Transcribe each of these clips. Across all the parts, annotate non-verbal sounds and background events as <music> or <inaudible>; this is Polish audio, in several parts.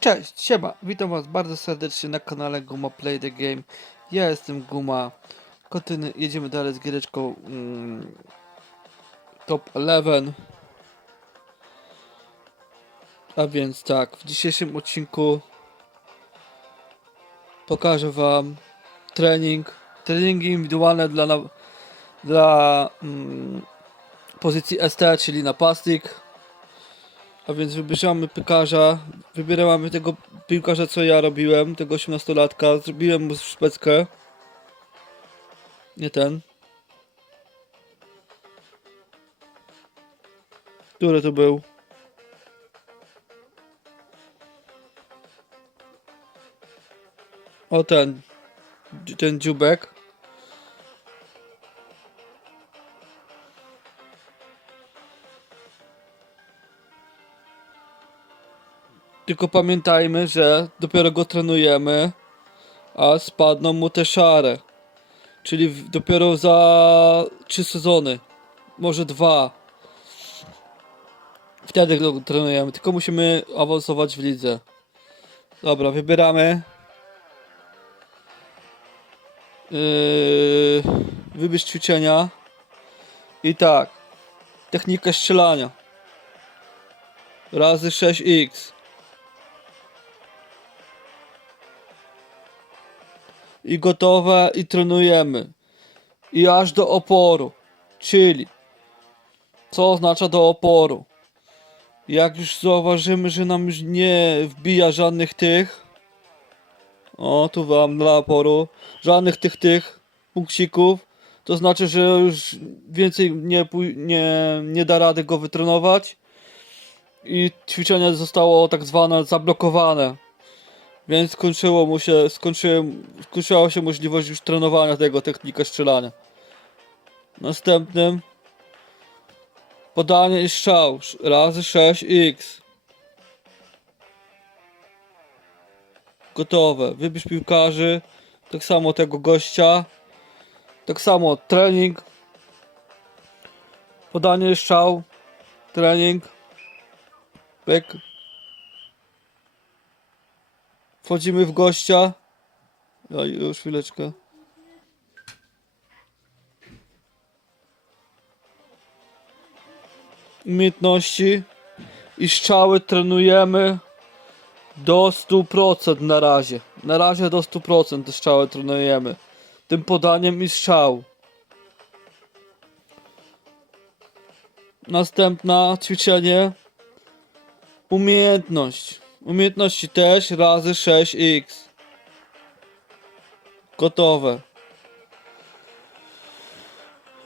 Cześć, siema, witam was bardzo serdecznie na kanale Guma Play the Game. Ja jestem Guma. Kontynu jedziemy dalej z giereczką mm, Top 11. A więc tak, w dzisiejszym odcinku pokażę wam trening, treningi indywidualne dla, dla mm, pozycji ST, czyli napastnik. A więc wybierzemy piłkarza. Wybieramy tego piłkarza, co ja robiłem, tego 18-latka. Zrobiłem mu szpeckę. Nie ten. Który to był? O ten. Ten dziubek. Tylko pamiętajmy, że dopiero go trenujemy, a spadną mu te szare. Czyli dopiero za 3 sezony, może dwa. Wtedy go trenujemy, tylko musimy awansować w lidze. Dobra, wybieramy. Yy, wybierz ćwiczenia. I tak. Technika strzelania. Razy 6x. I gotowe i trenujemy. I aż do oporu. Czyli co oznacza do oporu? Jak już zauważymy, że nam już nie wbija żadnych tych. O, tu wam dla oporu. Żadnych tych tych punkcików. To znaczy, że już więcej nie, nie, nie da rady go wytrenować. I ćwiczenie zostało tak zwane zablokowane. Więc skończyło mu się, skończyła się możliwość już trenowania tego technika strzelania. Następnym podanie i strzał razy 6x. Gotowe. Wybierz piłkarzy. Tak samo tego gościa. Tak samo trening. Podanie i strzał. Trening. Pyk. Wchodzimy w gościa. Ja już chwileczkę. Umiejętności i strzały trenujemy do 100% na razie. Na razie do 100% te strzały trenujemy. Tym podaniem i strzał. Następna ćwiczenie. Umiejętność. Umiejętności też razy 6x. Gotowe.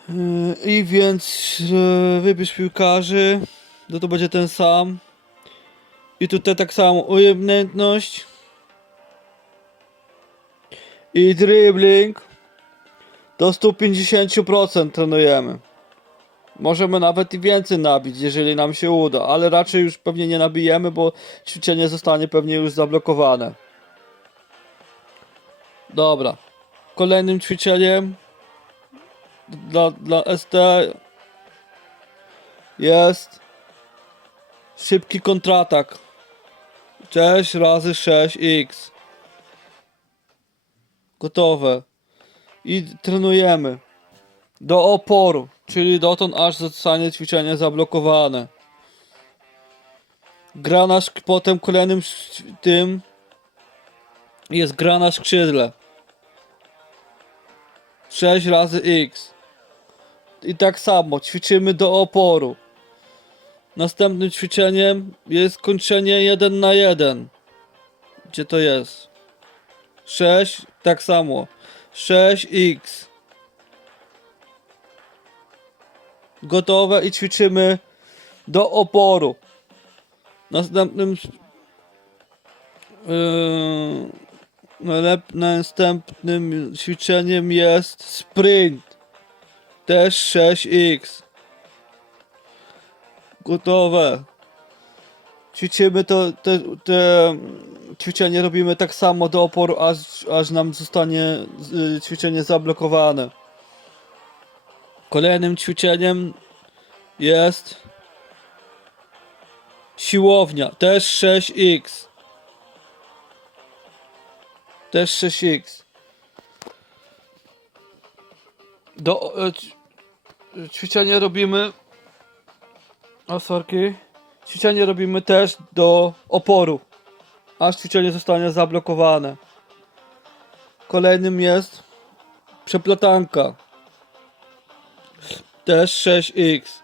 Yy, I więc yy, wybierz piłkarzy. No to będzie ten sam. I tutaj tak samo umiejętność. I dribbling. Do 150% trenujemy. Możemy nawet i więcej nabić, jeżeli nam się uda, ale raczej już pewnie nie nabijemy, bo ćwiczenie zostanie pewnie już zablokowane. Dobra. Kolejnym ćwiczeniem dla, dla ST jest szybki kontratak. 6 razy 6x. Gotowe. I trenujemy do oporu, czyli dotąd aż zostanie ćwiczenie zablokowane. Gra na potem kolejnym tym jest gra na skrzydle. 6 razy x. I tak samo ćwiczymy do oporu. Następnym ćwiczeniem jest kończenie 1 na 1. Gdzie to jest? 6, tak samo. 6x. Gotowe i ćwiczymy do oporu. Następnym yy, następnym ćwiczeniem jest sprint. Też 6x. Gotowe. Ćwiczymy to, te, te ćwiczenie robimy tak samo do oporu, aż, aż nam zostanie y, ćwiczenie zablokowane. Kolejnym ćwiczeniem jest siłownia, też 6x. Też 6x. Do e, ćwiczenie robimy. O sorki. Ćwiczenie robimy też do oporu. Aż ćwiczenie zostanie zablokowane. Kolejnym jest przeplatanka. Też 6x.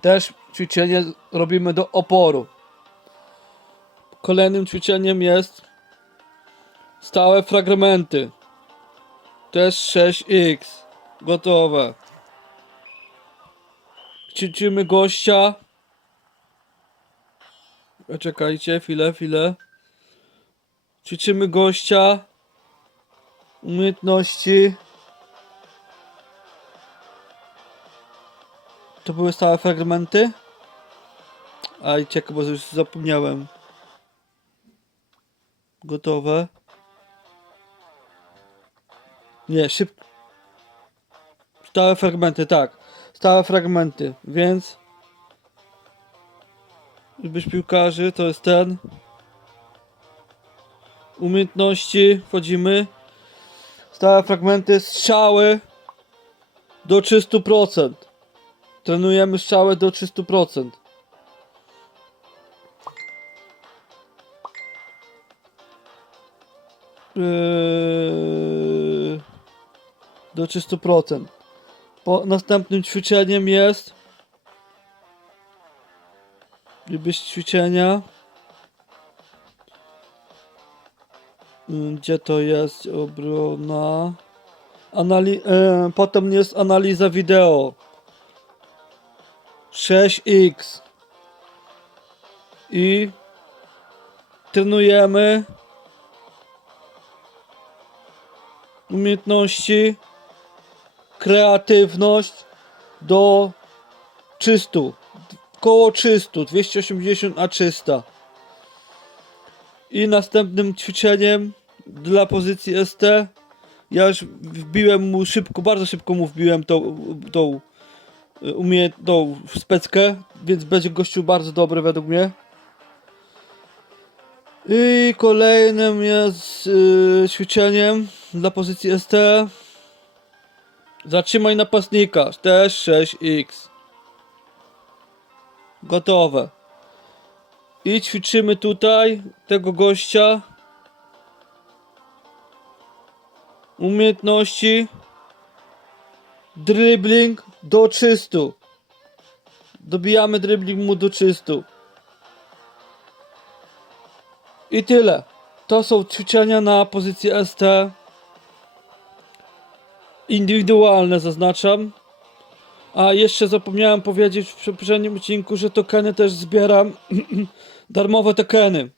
Też ćwiczenie robimy do oporu. Kolejnym ćwiczeniem jest stałe fragmenty. Też 6x. Gotowe. Ćwiczymy gościa. E, Czekajcie, chwilę, chwilę. Ćwiczymy gościa. Umiejętności. To były stałe fragmenty? Aj, czekaj, bo już zapomniałem. Gotowe. Nie, szybko. Stałe fragmenty, tak. Stałe fragmenty, więc. Żebyś piłkarzy, to jest ten. Umiejętności, wchodzimy. Stałe fragmenty, strzały do 300%. Trenujemy strzały do 300%. Yy, do 300%. Po następnym ćwiczeniem jest Lubisz ćwiczenia? Yy, Gdzie to jest obrona? Anali e, potem jest analiza wideo. 6x. I trenujemy umiejętności, kreatywność do 300. Koło 300, 280 a 300. I następnym ćwiczeniem dla pozycji ST ja już wbiłem mu szybko, bardzo szybko mu wbiłem tą, tą, y, umie, tą speckę, więc będzie gościu bardzo dobry według mnie. I kolejnym jest y, ćwiczeniem dla pozycji ST. Zatrzymaj napastnika, też 6x. Gotowe. I ćwiczymy tutaj tego gościa. Umiejętności. Dribbling do 300. Dobijamy dribbling mu do 300. I tyle. To są ćwiczenia na pozycję ST. Indywidualne zaznaczam. A jeszcze zapomniałem powiedzieć w poprzednim odcinku, że tokeny też zbieram. <clears throat> Darmowe tokeny.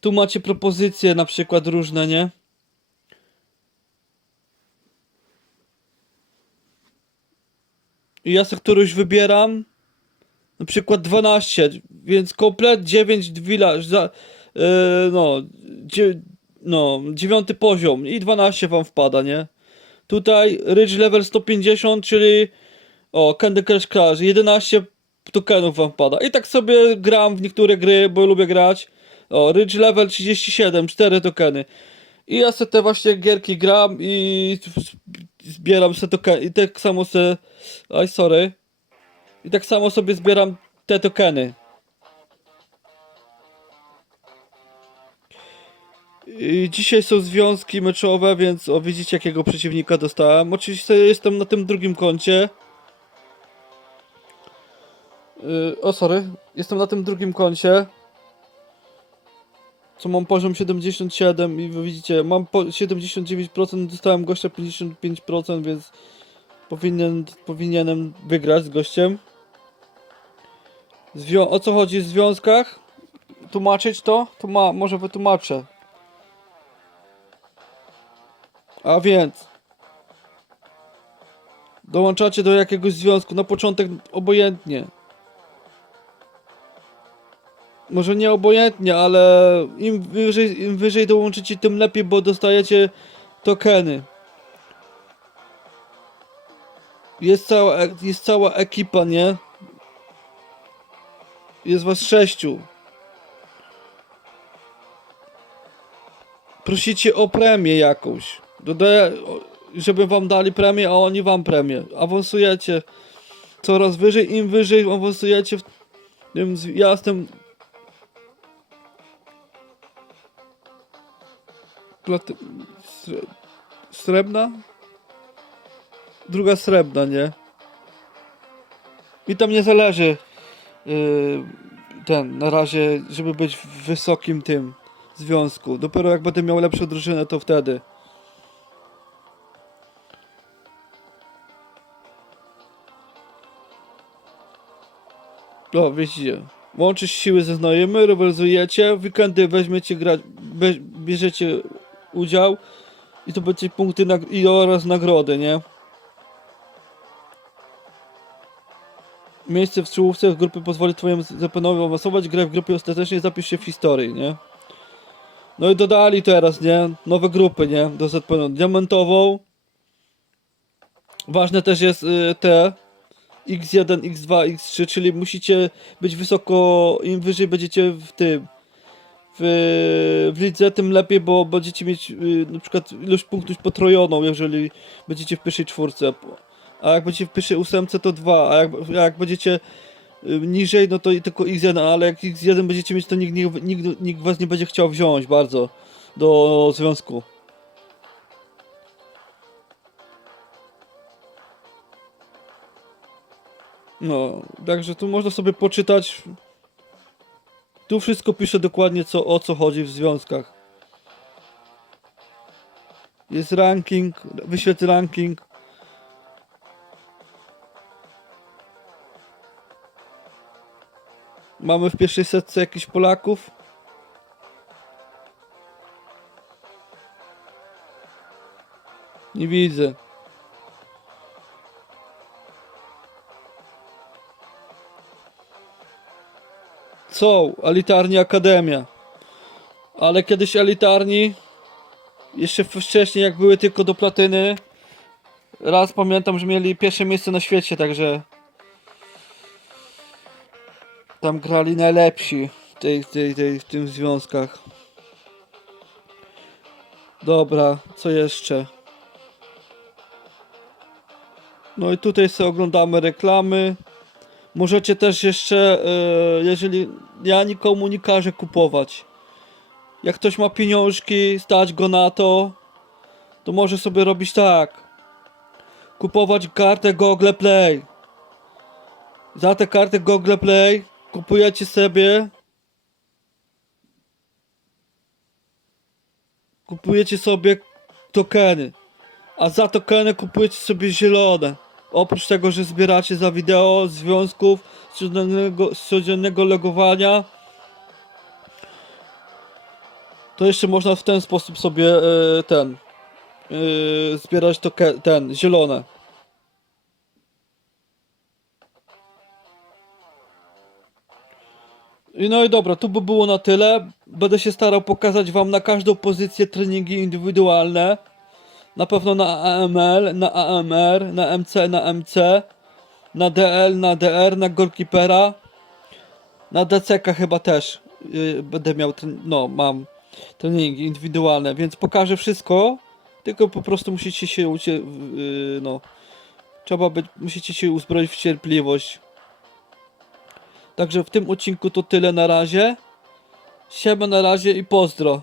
Tu macie propozycje na przykład różne, nie? I ja sobie któryś wybieram. Na przykład 12, więc komplet 9 village za, yy, no, dzie, no, dziewiąty poziom i 12 wam wpada, nie? Tutaj Ridge level 150, czyli o, Candy Crush Crash, 11 tokenów wam wpada. I tak sobie gram w niektóre gry, bo lubię grać. O, Ridge level 37, 4 tokeny. I ja sobie te właśnie gierki gram i zbieram sobie tokeny. I tak samo sobie... Oj, sorry. I tak samo sobie zbieram te tokeny. I dzisiaj są związki meczowe, więc o widzicie jakiego przeciwnika dostałem. Oczywiście jestem na tym drugim koncie. Yy, o sorry, jestem na tym drugim koncie. Co mam poziom 77 i wy widzicie, mam po 79%, dostałem gościa 55%, więc powinien, powinienem wygrać z gościem. Zwią o co chodzi w związkach? Tłumaczyć to? To ma, może wytłumaczę. A więc dołączacie do jakiegoś związku, na początek obojętnie. Może nie obojętnie, ale im wyżej, im wyżej dołączycie, tym lepiej, bo dostajecie tokeny. Jest cała, e- jest cała ekipa, nie? Jest was sześciu. prosicie o premię jakąś. Dodaję, żeby wam dali premię, a oni wam premię. Awansujecie coraz wyżej, im wyżej awansujecie w tym, z- sre... srebrna? Druga srebrna, nie? I tam nie zależy yy, ten, na razie, żeby być w wysokim tym związku. Dopiero jak będę miał lepszą drużynę, to wtedy. O, widzicie. Łączysz siły ze znajomymi, rywalizujecie, w weekendy weźmiecie grać, bierzecie udział i to będzie punkty i oraz nagrody, nie? Miejsce w czołówce grupy pozwoli twojemu zapanowi awansować, grę w grupie ostatecznie zapisz się w historii, nie? No i dodali teraz, nie? Nowe grupy, nie? Do ZPN. Diamentową. Ważne też jest y, te X1, X2, X3, czyli musicie być wysoko, im wyżej będziecie w tym w, w lidze, tym lepiej, bo będziecie mieć y, na przykład ilość punktów potrojoną, jeżeli będziecie w pierwszej czwórce. A jak będziecie w pierwszej ósemce, to dwa, a jak, jak będziecie y, niżej, no to tylko X1, ale jak X1 będziecie mieć, to nikt, nikt, nikt, nikt was nie będzie chciał wziąć bardzo do związku. No, także tu można sobie poczytać. Tu wszystko pisze dokładnie co, o co chodzi w związkach. Jest ranking, wyświetl ranking. Mamy w pierwszej setce jakichś Polaków. Nie widzę. Są, elitarni akademia. Ale kiedyś elitarni, jeszcze wcześniej jak były tylko do platyny, raz pamiętam, że mieli pierwsze miejsce na świecie, także tam grali najlepsi w, tej, tej, tej, w tym związkach. Dobra, co jeszcze? No i tutaj sobie oglądamy reklamy. Możecie też jeszcze, e, jeżeli ja nikomu nie każę kupować. Jak ktoś ma pieniążki, stać go na to, to może sobie robić tak. Kupować kartę Google Play. Za tę kartę Google Play kupujecie sobie kupujecie sobie tokeny. A za tokeny kupujecie sobie zielone. Oprócz tego, że zbieracie za wideo związków, z codziennego, z codziennego logowania, to jeszcze można w ten sposób sobie e, ten e, zbierać toke, ten zielone. I No i dobra, to by było na tyle. Będę się starał pokazać wam na każdą pozycję treningi indywidualne. Na pewno na AML, na AMR, na MC, na MC, na DL, na DR, na goalkeepera, na DCK chyba też yy, będę miał, tren- no mam treningi indywidualne, więc pokażę wszystko, tylko po prostu musicie się yy, no trzeba być, musicie się uzbroić w cierpliwość. Także w tym odcinku to tyle na razie. Siema na razie i pozdro.